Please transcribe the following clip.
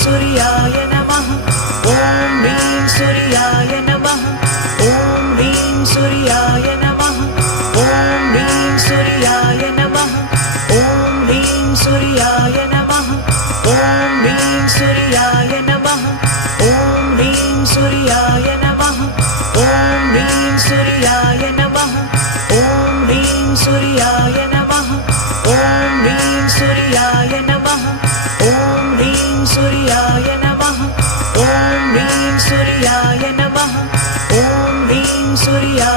सूर्याय नमः ॐ ह्रीं सूर्याय नमः ॐ ह्रीं सूर्याय नमः ॐ ह्रीं सूर्याय नमः ॐ ह्रीं सूर्याय नमः ॐ ह्रीं सूर्याय नमः ॐ ह्रीं सूर्याय नमः ॐ ह्रीं सूर्याय नमः ॐ ह्रीं सूर्याय नमः ॐ ह्रीं सूर्याय नमः ॐ ह्रीं सूर्याय नमः ॐ ह्रीं सूर्याय नमः ॐ ह्रीं सूर्याय